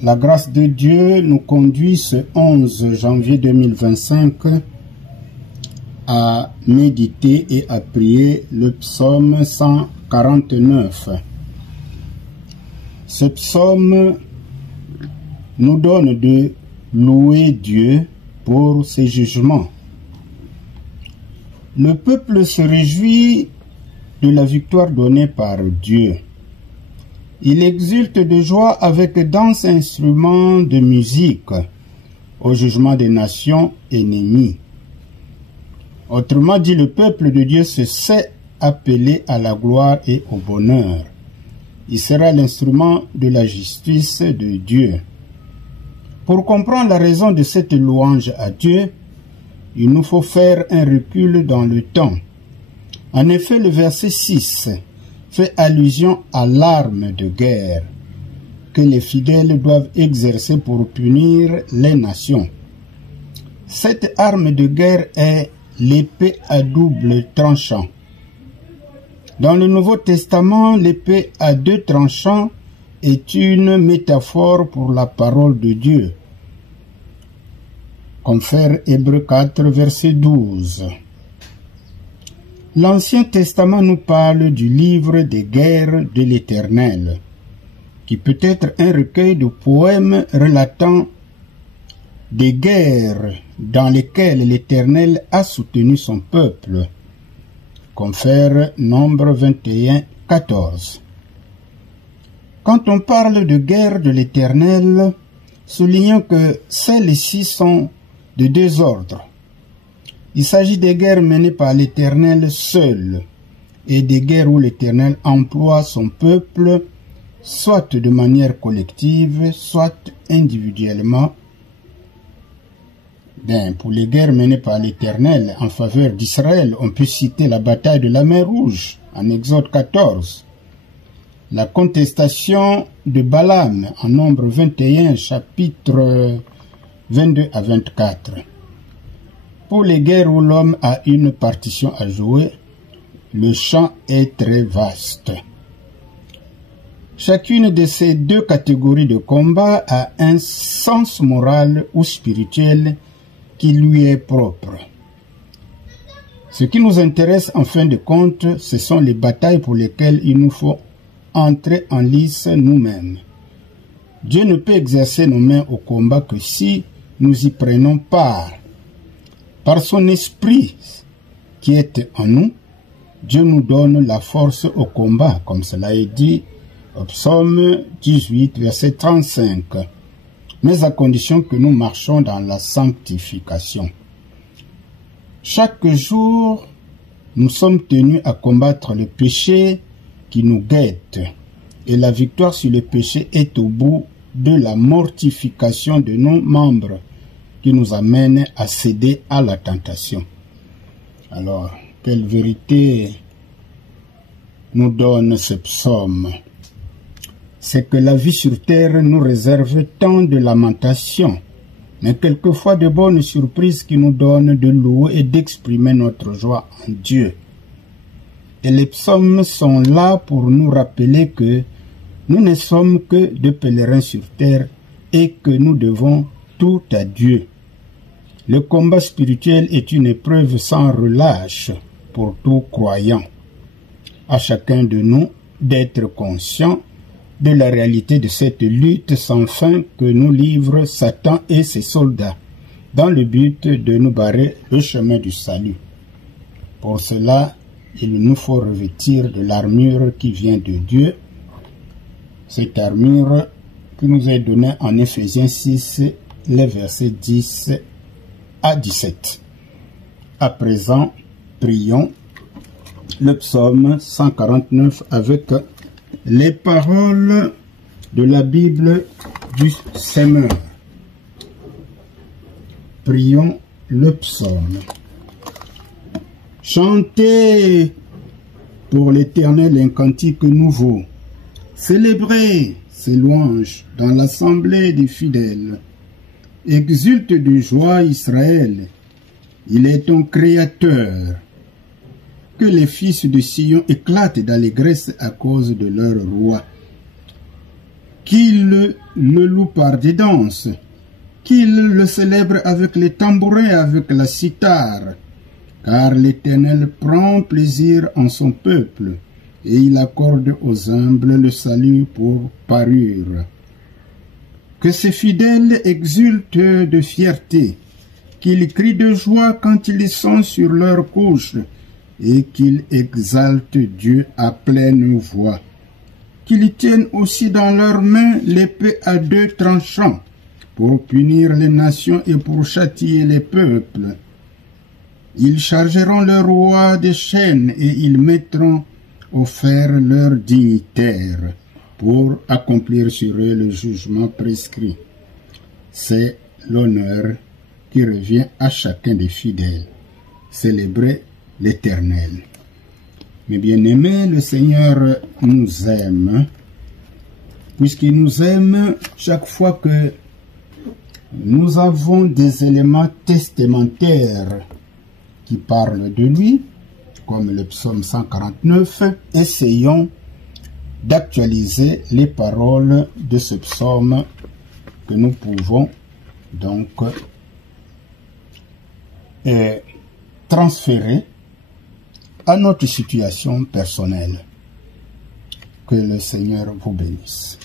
La grâce de Dieu nous conduit ce 11 janvier 2025 à méditer et à prier le psaume 149. Ce psaume nous donne de louer Dieu pour ses jugements. Le peuple se réjouit de la victoire donnée par Dieu. Il exulte de joie avec danse et instruments de musique au jugement des nations ennemies. Autrement dit, le peuple de Dieu se sait appelé à la gloire et au bonheur. Il sera l'instrument de la justice de Dieu. Pour comprendre la raison de cette louange à Dieu, il nous faut faire un recul dans le temps. En effet, le verset 6 fait allusion à l'arme de guerre que les fidèles doivent exercer pour punir les nations. Cette arme de guerre est l'épée à double tranchant. Dans le Nouveau Testament, l'épée à deux tranchants est une métaphore pour la parole de Dieu. Confère Hébreux 4, verset 12. L'Ancien Testament nous parle du livre des guerres de l'Éternel, qui peut être un recueil de poèmes relatant des guerres dans lesquelles l'Éternel a soutenu son peuple. Confère Nombre 21, 14. Quand on parle de guerre de l'Éternel, soulignons que celles-ci sont de deux ordres. Il s'agit des guerres menées par l'Éternel seul et des guerres où l'Éternel emploie son peuple, soit de manière collective, soit individuellement. Pour les guerres menées par l'Éternel en faveur d'Israël, on peut citer la bataille de la mer Rouge en Exode 14, la contestation de Balaam en Nombre 21, chapitre 22 à 24. Pour les guerres où l'homme a une partition à jouer, le champ est très vaste. Chacune de ces deux catégories de combat a un sens moral ou spirituel qui lui est propre. Ce qui nous intéresse en fin de compte, ce sont les batailles pour lesquelles il nous faut entrer en lice nous-mêmes. Dieu ne peut exercer nos mains au combat que si nous y prenons part. Par son esprit qui est en nous, Dieu nous donne la force au combat, comme cela est dit au psaume 18, verset 35, mais à condition que nous marchons dans la sanctification. Chaque jour, nous sommes tenus à combattre le péché qui nous guette, et la victoire sur le péché est au bout de la mortification de nos membres, qui nous amène à céder à la tentation. Alors, quelle vérité nous donne ce psaume? C'est que la vie sur terre nous réserve tant de lamentations, mais quelquefois de bonnes surprises qui nous donnent de louer et d'exprimer notre joie en Dieu. Et les psaumes sont là pour nous rappeler que nous ne sommes que de pèlerins sur terre et que nous devons tout à Dieu. Le combat spirituel est une épreuve sans relâche pour tout croyant. À chacun de nous d'être conscient de la réalité de cette lutte sans fin que nous livrent Satan et ses soldats, dans le but de nous barrer le chemin du salut. Pour cela, il nous faut revêtir de l'armure qui vient de Dieu, cette armure qui nous est donnée en Éphésiens 6, les versets 10 à 17. À présent, prions le psaume 149 avec les paroles de la Bible du Semeur. Prions le psaume. Chantez pour l'Éternel un cantique nouveau. Célébrez ses louanges dans l'assemblée des fidèles. Exulte de joie Israël, il est ton Créateur. Que les fils de Sion éclatent d'allégresse à cause de leur roi. Qu'il le loue par des danses, qu'il le célèbre avec les tambourins et avec la cithare, car l'Éternel prend plaisir en son peuple, et il accorde aux humbles le salut pour parure. Que ses fidèles exultent de fierté, qu'ils crient de joie quand ils sont sur leur couche, et qu'ils exaltent Dieu à pleine voix. Qu'ils tiennent aussi dans leurs mains l'épée à deux tranchants, pour punir les nations et pour châtier les peuples. Ils chargeront leurs rois des chaînes et ils mettront au fer leurs dignitaires, pour accomplir sur eux le jugement prescrit. C'est l'honneur qui revient à chacun des fidèles. Célébrer l'Éternel. Mes bien-aimés, le Seigneur nous aime, puisqu'il nous aime chaque fois que nous avons des éléments testamentaires qui parlent de lui, comme le psaume 149, essayons d'actualiser les paroles de ce psaume que nous pouvons donc transférer à notre situation personnelle. Que le Seigneur vous bénisse.